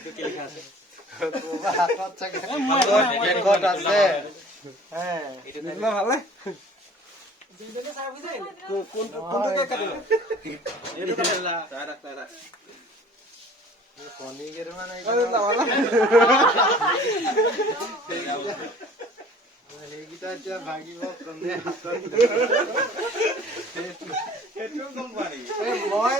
এইটো কি লিখা আছে কোবা হাতত চাগে বেগত আছে এইটো ভালে কোনটোকে কাটিলে এইটো কাটিলা তাৰা কণী কেইটামান সেইকেইটা এতিয়া ভাগিব কোনে হাতত মই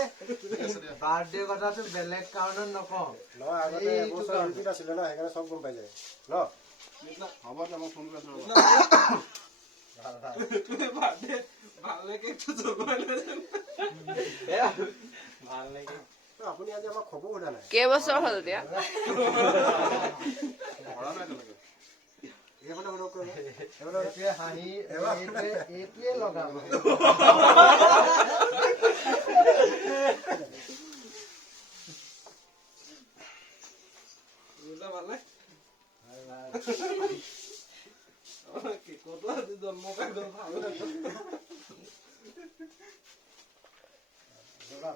বাৰ্থডে কথাটো বেলেগ কাৰণত নকওঁ নহয় আগতে এবছৰ ৰিপিট আছিলে ন সেইকাৰণে চব গম পাই যায় ন হ'ব দে মই ফোন কৰি আছো আপুনি আজি আমাক খবৰ সোধা নাই কেইবছৰ হ'ল এতিয়া হাঁহি এইটোৱে লগাব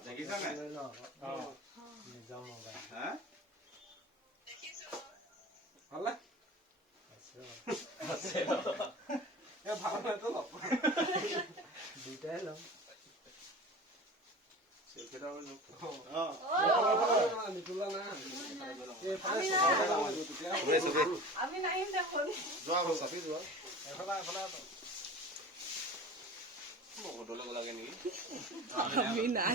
দেখিছা নাই নিজৰ মোবাইল হা ভালে দুইটাই ল'ম আমি নাই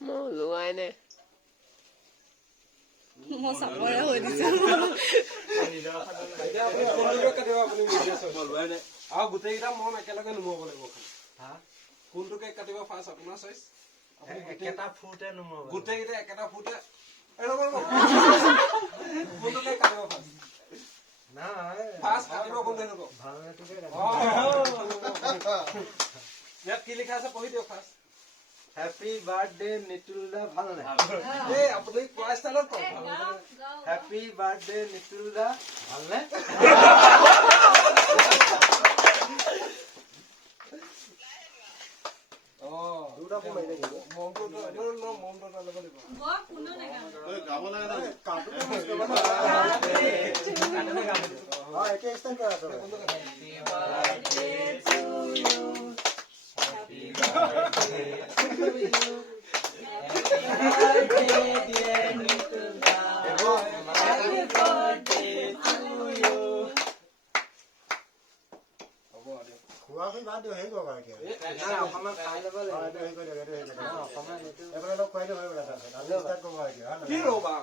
মই ওলোৱাই নাই মই চাবৰে হৈ দিছো আৰু গোটেইকেইটা মন একেলগে নুমাব লাগিব কোনটো কেক কাটিব ফাৰ্ষ্ট আপোনাৰ চইচ একেটা ফুটে নুমাব গোটেইকেইটা একেটা ফুটে কোনটো কেক কাটিব ফাৰ্ষ্ট কাটিব কোনটো নকওঁ ইয়াত কি লিখা আছে পঢ়ি দিয়ক ফাৰ্ষ্ট হেপী বাৰ্থডে নিতুল দা ভালনে এই আপুনি কোৱা ষ্টাইলত কওক হেপী বাৰ্থডে নিতুল দা ভালনে দুটা ফোন মাৰি দিব এতিয়া ষ্টাৰ্ট কৰা আছে খোৱাখন বাদ দিওঁ হেৰি কৰক এতিয়া অকমান খাই ল'ব লাগিব এবাৰ অলপ খুৱাই দিওঁ হৈ গ'ল আজি ষ্টাৰ্ট কৰিব এতিয়া কি ৰ'বা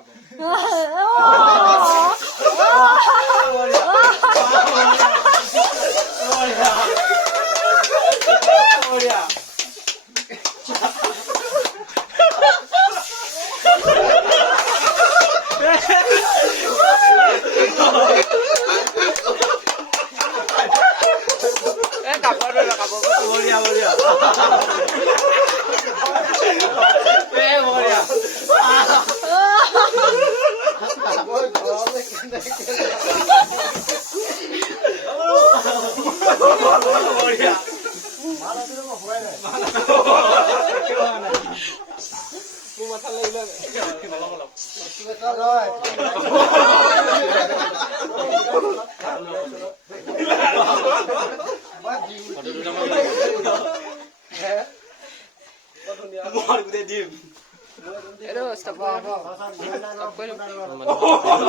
মাথা লাগিলে এইটো ষ্টপ